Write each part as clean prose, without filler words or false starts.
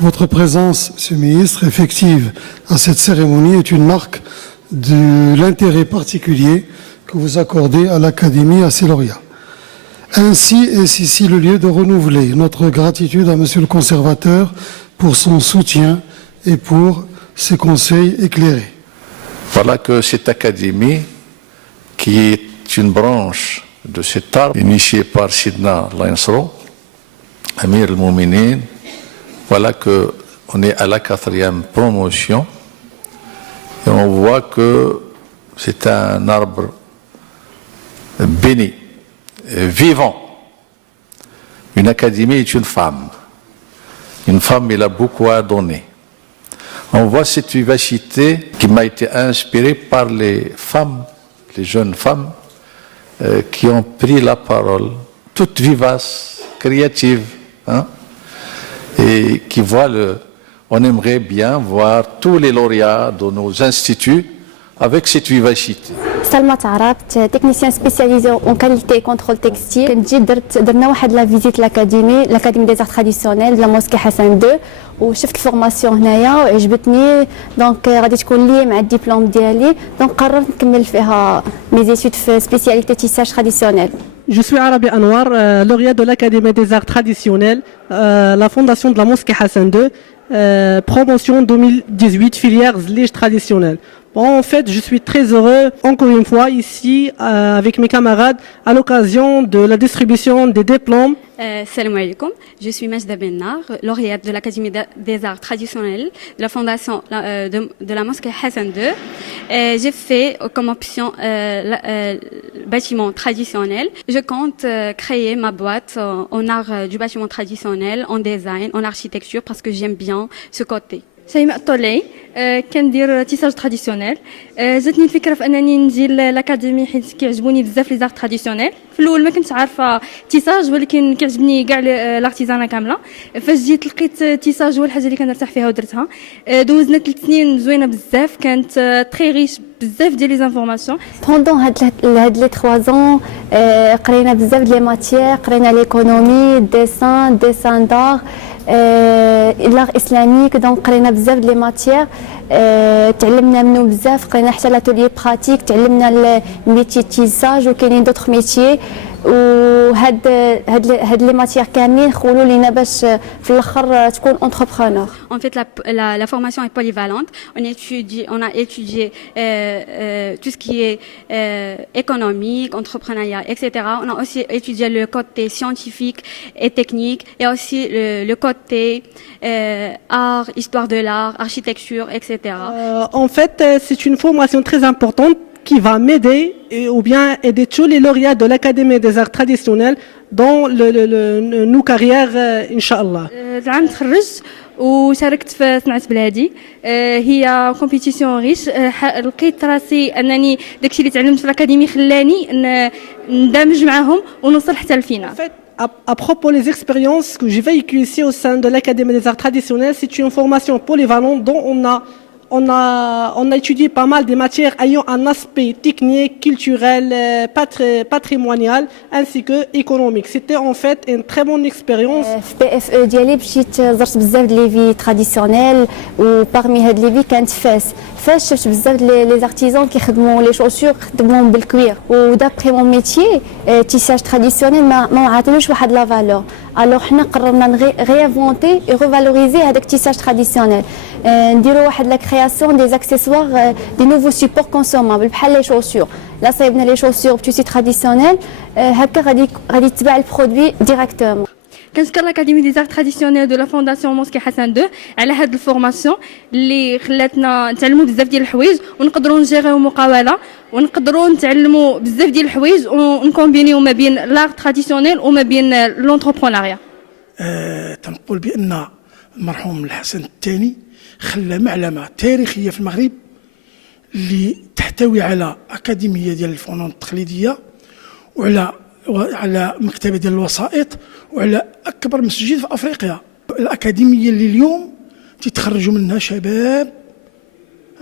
Votre présence, Monsieur le Ministre, effective à cette cérémonie est une marque de l'intérêt particulier que vous accordez à l'Académie à ces lauréats. Ainsi est ici le lieu de renouveler notre gratitude à Monsieur le Conservateur pour son soutien et pour ses conseils éclairés. Voilà que cette académie, qui est une branche de cet arbre, initiée par Sidna Lansro, Amir al-Mouminin, voilà qu'on est à la 4e promotion et on voit que c'est un arbre béni, vivant. Une académie est une femme. Une femme, elle a beaucoup à donner. On voit cette vivacité qui m'a été inspirée par les femmes, les jeunes femmes, qui ont pris la parole, toutes vivaces, créatives, hein, et qui voient on aimerait bien voir tous les lauréats de nos instituts avec cette vivacité. Salma Tarabt, technicien spécialisé en qualité et contrôle textile. كنجي درنا واحد لا فيزيت l'Académie des arts traditionnels de la mosquée Hassan II وشفت الفورماسيون هنايا وعجبتني دونك غادي تكون لي مع الدبلوم ديالي دونك قررت نكمل فيها مي زيتود في سبيسياليتي تيساج تراديسيونيل. Je suis Arabi Anwar, lauréat de l'Académie des arts traditionnels, la fondation de la mosquée Hassan II, promotion 2018, filière Zlige traditionnelle. Bon, en fait, je suis très heureux, encore une fois, ici, avec mes camarades, à l'occasion de la distribution des diplômes. Salam alaikum, je suis Majda Bennar, lauréate de l'Académie des arts traditionnels de la fondation de la mosquée Hassan II. J'ai fait comme option bâtiment traditionnel. Je compte créer ma boîte en art du bâtiment traditionnel, en design, en architecture, parce que j'aime bien ce côté. شيماء طولي كندير تيساج تراديسيونيل جاتني الفكره في انني نجي لاكاديمي حيت كيعجبوني بزاف لي زارت تراديسيونيل في الاول ما كنتش عارفه تيساج ولكن كيعجبني كاع لارتيزانا كامله فاش جيت لقيت تيساج هو الحاجه اللي كنرتاح فيها ودرتها دوزنا 3 سنين زوينه بزاف كانت تري ريش بزاف ديال لي زانفورماسيون بوندون هاد لي 3 ans قرينا بزاف ديال لي ماتيير قرينا ليكونومي ديسان دار l'art islamique donc قرينا بزاف ديال لي ماتيير تعلمنا منه بزاف قرينا حتى لاتولي براتيك تعلمنا الميتي تيساج وكاينين دوطخ ميتيي وهاد لي ماتيير كاملين خولوا لينا باش في الاخر تكون انتربرونور. En fait, la formation est polyvalente. On a étudié tout ce qui est économique, entrepreneuriat, etc. On a aussi étudié le côté scientifique et technique, et aussi le côté art, histoire de l'art, architecture, etc. En fait, c'est une formation très importante qui va m'aider ou bien aider tous les lauréats de l'Académie des arts traditionnels dans nos carrières, Inch'Allah. العام تخرجت وشاركت في صناعة بلادي هي كومبيتيسيون ريش لقيت راسي انني داكشي اللي تعلمت في الاكاديمي خلاني ندمج معاهم ونوصل حتى لفينا. À propos des expériences que j'ai vécues ici au sein de l'Académie des arts traditionnels, c'est une formation polyvalente dont on a étudié pas mal des matières ayant un aspect technique, culturel, patrimonial ainsi que économique. C'était en fait une très bonne expérience. في PFE ديالي مشيت زرت بزاف د لي في تراديسيونيل وبارمي هاد لي في كانت فاش شفت بزاف لي زارتيزون كيخدموا لي شوسور خدموهم بالكوير ودابخي مون ميتيي تيساج تراديسيونيل ما عطيلوش واحد لا فالور الوغ حنا قررنا ريفونتي اي ريفالوريزي هذاك تيساج تراديسيونيل نديروا واحد لا كرياسيون دي اكسيسوار دي نوفو سيبور كونسومابل بحال لي شوسور لا صايبنا لي شوسور بتيسي تراديسيونيل هكا غادي تباع البرودوي ديريكتومون. كنشكر l'Académie des arts traditionnels de la fondation Mosquée Hassan II على هاد الفورماسيون اللي خلاتنا نتعلموا بزاف ديال الحوايج ونقدروا نجيريو مقاوله ونقدروا نتعلموا بزاف ديال الحوايج ونكومبينيو ما بين لار تراديسيونيل وما بين لونتربرونيا. تنقول بان المرحوم الحسن الثاني خلى معلمه تاريخيه في المغرب اللي تحتوي على اكاديميه ديال الفنون التقليديه وعلى مكتبه ديال الوسائط وعلى اكبر مسجد في افريقيا. الاكاديميه اللي اليوم تتخرجوا منها شباب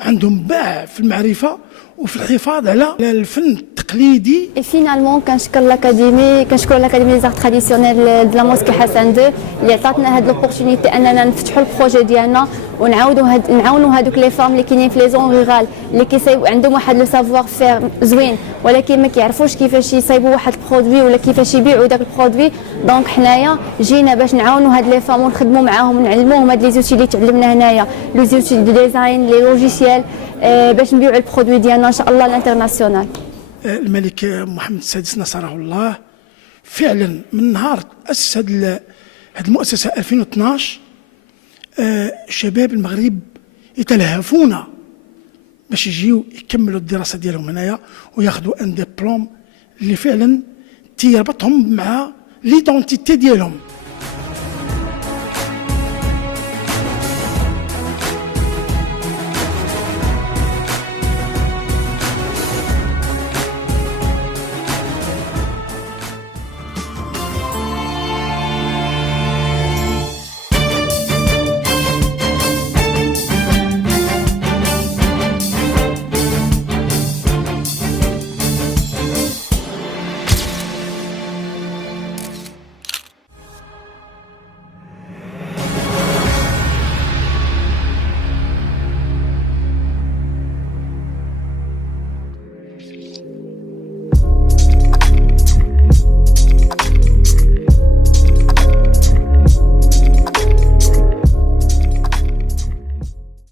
عندهم باع في المعرفه وفي الحفاظ على الفن التقليدي. Et finalement كنشكر l'académie des arts traditionnels de la mosquée Hassan II اللي عطاتنا هاد لوبورتونيتي اننا نفتحوا البروجي ديالنا ونعاونوا هذوك لي فام اللي كاينين في لي زون رورال اللي كيصايبوا عندهم واحد لو سافوار فير زوين ولكن ما كيعرفوش كيفاش يصايبوا واحد البرودوي ولا كيفاش يبيعوا داك البرودوي. دونك حنايا جينا باش نعاونوا هاد لي فام ونخدموا معاهم ونعلموهم هاد لي زوتي اللي تعلمنا هنايا لي زوتي دو ديزاين لي لوجيسيال باش نبيعوا البرودوي ديالنا ان شاء الله الانترناسيونال. الملك محمد السادس نصره الله فعلا من نهار أسس هذه المؤسسة 2012 شباب المغرب يتلهفون باش يجيو يكملوا الدراسة ديالهم هنايا وياخذوا ان ديبلوم اللي فعلا تيربطهم مع ليدونتيتي ديالهم.